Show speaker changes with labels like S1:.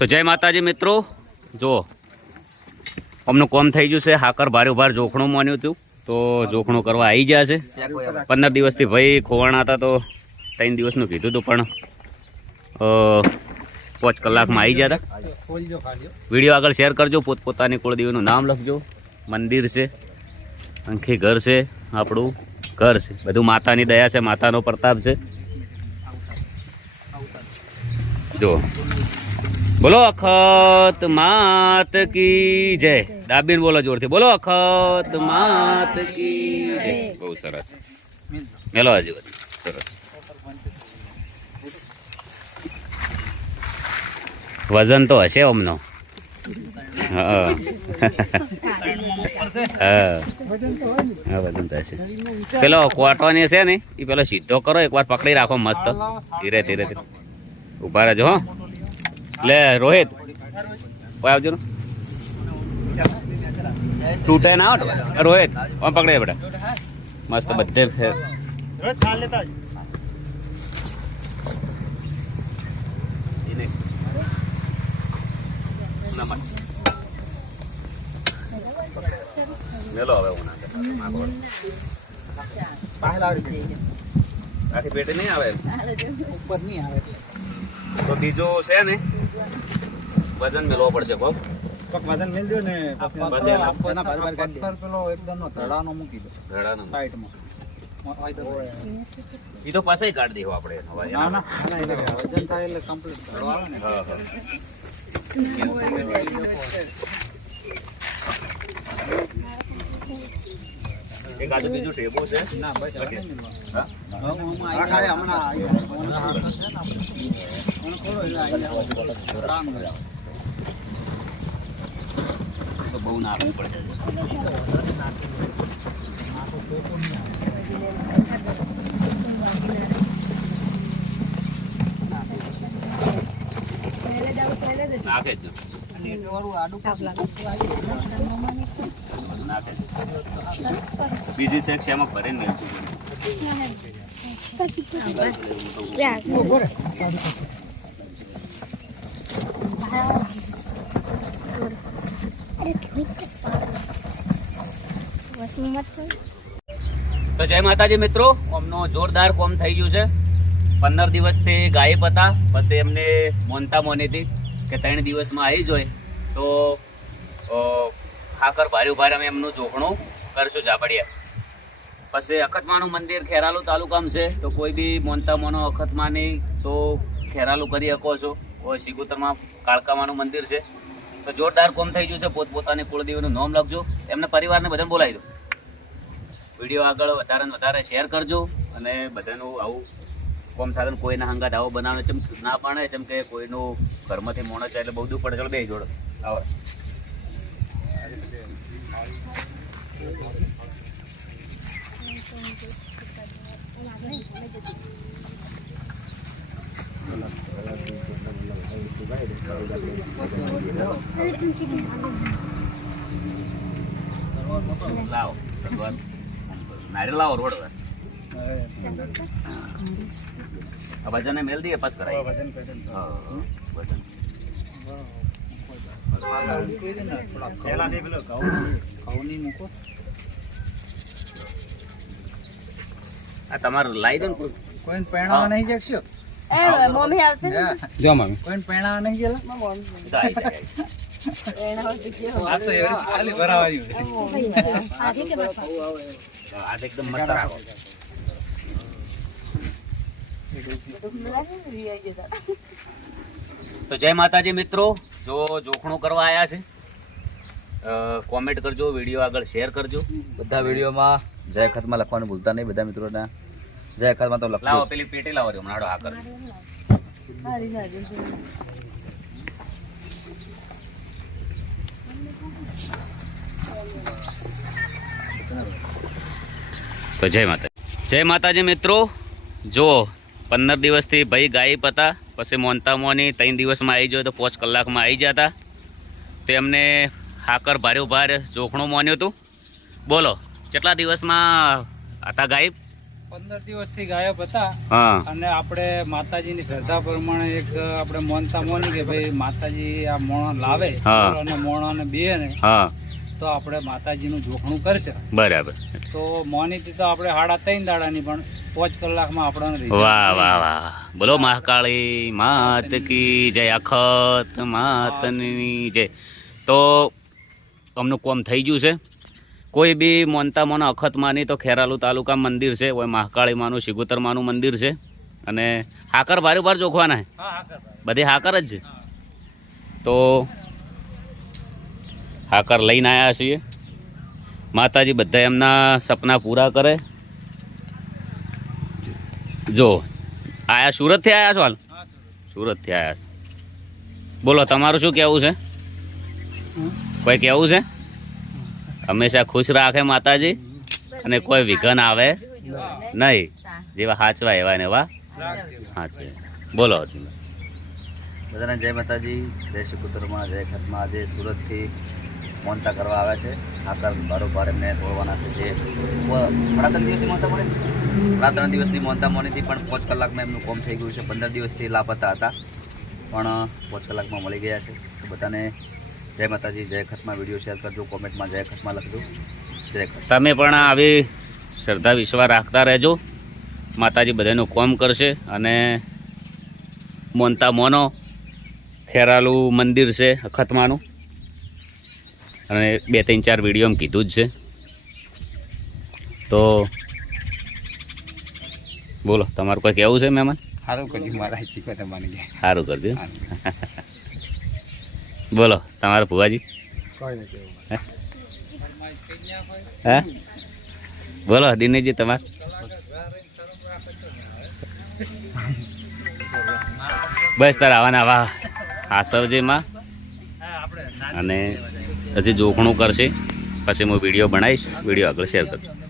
S1: તો જય માતાજી મિત્રો જુઓ અમનું કોમ થઈ ગયું છે હાકર ભારે ભાર જોખણું માન્યું હતું તો જોખણું કરવા આવી ગયા છે પંદર દિવસથી ભાઈ ખોવાણા હતા તો ત્રણ દિવસનું કીધું હતું પણ પાંચ કલાકમાં આવી ગયા હતા વિડીયો આગળ શેર કરજો પોતપોતાની કુળદેવીનું નામ લખજો મંદિર છે અંખી ઘર છે આપણું ઘર છે બધું માતાની દયા છે માતાનો પ્રતાપ છે જો બોલો અખત માત કી જય દાબીન બોલો જોરથી બોલો અખત માત કી જય બહુ સરસ મેલો હજી બધી સરસ વજન તો હશે અમનો પેલો કોટોની છે ને એ પેલો સીધો કરો એક વાર પકડી રાખો મસ્ત ધીરે ધીરે ધીરે ઉભા રહેજો હો લે રોહિત કોઈ આવજો ને તૂટે ના આવટ રોહિત આમ પકડે બેટા મસ્ત બધે ફેર મેલો હવે હું ના નહીં આવે તો બીજો છે ને વજન મેળવો પડશે કોક કોક વજન મેળ દો ને બસ એના બરાબર કાઢી દે પેલો એકદમ ધડાનો મૂકી દો ધડાનો સાઈડમાં એ તો પાછા કાઢી દેવો આપણે ના ના વજન થાય એટલે કમ્પ્લીટ ધડો આવે ને હા હા એક આજે બીજું ટેબુ છે ના બસ હા આ ખાલી હમણાં આવી તો બહુ નાખવું પડે નાખે જ નાખે છે બીજી છે એમાં ભરીને મેળવું તો જય માતાજી મિત્રો અમનો જોરદાર કોમ થઈ ગયું છે પંદર દિવસથી ગાયબ હતા પછી એમને મોનતા મોની હતી કે ત્રણ દિવસમાં આવી જોય તો ઠાકર ભાર્યું ભાર અમે એમનું જોખણું કરશું ઝાપડીએ પછી અખતમાનું મંદિર ખેરાલુ તાલુકામ છે તો કોઈ બી મોનતા મોનો અખતમાની તો ખેરાલુ કરી શકો છો કોઈ સિગુતરમાં કાળકામાનું મંદિર છે તો જોરદાર કોમ થઈ ગયું છે પોતપોતાની કુળદેવીનું નામ લખજો એમને પરિવારને બધાને બોલાવી દો વિડીયો આગળ વધારે વધારે શેર કરજો અને બધાનું આવું કોમ થાય કોઈના હંગાત આવો બનાવે ચમ ના પાણે જેમ કે કોઈનું ઘરમાંથી મોણ છે એટલે બહુ દૂર પડે ચાલો બે જોડે આવો લાવો રોડ વજન મેલ દઈએ પાસ કરાય વજન વજન પેલા નહીં પેલો ઘઉં ઘઉં નહીં મૂકો આ તમારે લાવી દો ને કોઈ પહેણાવા નહીં જશો મમ્મી આવશે જો મમ્મી કોઈ પહેણાવા તો જય માતાજી મિત્રો જો જોખણું કરવા આવ્યા છે કોમેન્ટ કરજો વિડીયો આગળ શેર કરજો બધા વિડીયોમાં જય ખતમાં લખવાનું ભૂલતા નહીં બધા મિત્રોના જય ખતમાં તો લખો પેલી પેટી લાવો રે હમણાં આ તો જય માતા જય માતાજી મિત્રો જો પંદર દિવસથી ભાઈ ગાયબ હતા પછી મોનતા મોની ત્રણ દિવસમાં આવી જાય તો પાંચ કલાકમાં આવી જતા તેમને હાકર ભાર્યો ભાર જોખણું માન્યું હતું બોલો કેટલા દિવસમાં હતા ગાયબ
S2: પંદર થી ગાયબ હતા અને આપણે માતાજીની શ્રદ્ધા પ્રમાણે એક આપણે મોનતા મોની કે ભાઈ માતાજી આ મોણો લાવે અને મોણો ને બે ને તો આપણે માતાજીનું જોખણું કરશે બરાબર તો મોની તો આપણે સાડા ત્રણ દાડાની પણ પાંચ કલાકમાં
S1: આપણને વાહ વાહ વાહ બોલો મહાકાળી માત કી જય અખત માતની જય તો અમનું કોમ થઈ ગયું છે કોઈ બી મોનતામાંનો અખતમાની તો ખેરાલુ તાલુકા મંદિર છે હોય મહાકાળીમાનું શિગુતરમાનું મંદિર છે અને હાકર ભારે ભાર જોખવાના બધી હાકર જ છે તો હાકર લઈને આવ્યા છીએ માતાજી બધા એમના સપના પૂરા કરે જો આયા સુરતથી આવ્યા છો હાલ સુરતથી આવ્યા છો બોલો તમારું શું કહેવું છે કોઈ કહેવું છે હંમેશા ખુશ રાખે માતાજી અને કોઈ વિઘન આવે નહીં જેવા હાચવા એવા ને એવા હાચવે બોલો બધાને જય માતાજી જય શ્રી કુતરમાં જય ખતમાં આજે સુરતથી મોનતા કરવા આવ્યા છે આકર બરોબર એમને તોડવાના છે જે ઘણા ત્રણ દિવસની મોનતા મળી ઘણા ત્રણ દિવસની મોનતા મળી હતી પણ પાંચ કલાકમાં એમનું કોમ થઈ ગયું છે પંદર દિવસથી લાપતા હતા પણ પાંચ કલાકમાં મળી ગયા છે બધાને જય માતાજી જય ખતમાં વિડીયો શેર કરજો કોમેન્ટમાં જય ખતમાં લખજો જય ખત તમે પણ આવી શ્રદ્ધા વિશ્વાસ રાખતા રહેજો માતાજી બધાનું કોમ કરશે અને મોનતા મોનો ખેરાલુ મંદિર છે અખતમાનું અને બે ત્રણ ચાર વિડીયોમાં કીધું જ છે તો બોલો તમારું કંઈ કહેવું છે મહેમાન સારું કરજો મારા સારું કરજો બોલો તમારા ભુવાજી હે બોલો દિનેશજી તમાર બસ તાર આવાના આવા હાસવજીમાં અને પછી જોખણું કરશે પછી હું વિડીયો બનાવીશ વિડીયો આગળ શેર કરું